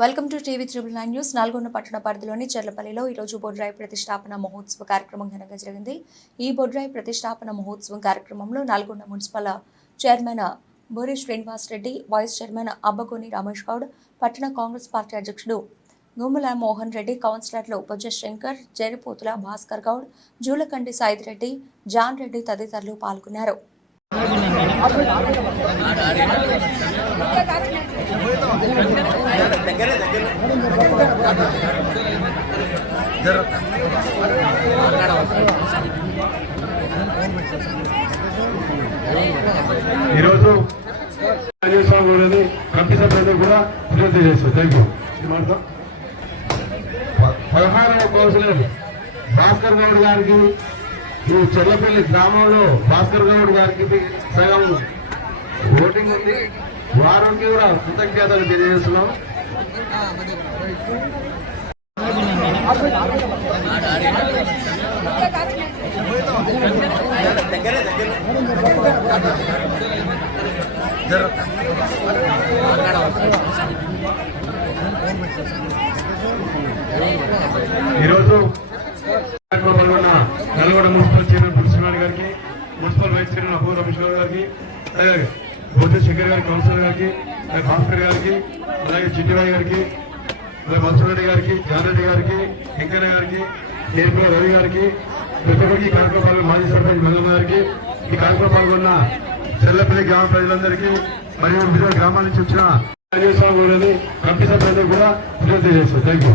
Welcome to TV 9 news. Nalgonda పట్టణ పరిధిలోని చెర్లపల్లిలో ఈరోజు బొడ్రాయి ప్రతిష్టాపన మహోత్సవ కార్యక్రమం ఘనంగా జరిగింది. ఈ బొడ్రాయి ప్రతిష్టాపన మహోత్సవం కార్యక్రమంలో Nalgonda municipal chairman Bori Srinivas Reddy, vice chairman Abbagoni Ramesh Goud, పట్టణ కాంగ్రెస్ పార్టీ అధ్యక్షుడు గుమ్మల మోహన్ రెడ్డి, కౌన్సిలర్లు ఉపజ శంకర్, జెరిపోతుల భాస్కర్ గౌడ్, జూలకండి సాయిరెడ్డి, జాన్ రెడ్డి తదితరులు పాల్గొన్నారు. ఈరోజు కమిటీ సభ్యులు కూడా విజ్ఞప్తి చేస్తాం. Thank you. 16వ కౌన్సిలర్ భాస్కర్ గౌడ్ గారికి, ఈ చెర్లపల్లి గ్రామంలో భాస్కర్ గౌడ్ గారికి సగం ఓటింగ్ ఉంది. వారికి కూడా కృతజ్ఞతలు తెలియజేస్తున్నాం. ఈరోజు నల్గొండ మున్సిపల్ చైర్మన్ పురుషునాథ్ గారికి, మున్సిపల్ వైస్ చైర్మన్ అబ్బు రమేష్ గారికి, అలాగే బోధ శంకర్ గారి, కౌన్సిలర్ గారికి, భాస్కర్ గారికి, అలాగే చిట్టిరాయ్ గారికి, మన్సూర్ రెడ్డి గారికి, జాన్ రెడ్డి గారికి, వెంకయ్య గారికి, కేపీ రవి గారికి, ప్రతి ఒక్కరికి ఈ కార్యక్రమాలు మాజీ సర్పంచ్ మంగమ్మ గారికి, ఈ కార్యక్రమం పాల్గొన్న చెర్లపల్లి గ్రామ ప్రజలందరికీ మరియు వివిధ గ్రామాల నుంచి వచ్చిన కమిటీ సభ్యులు కూడా విజ్ఞప్తి చేస్తాం. Thank you.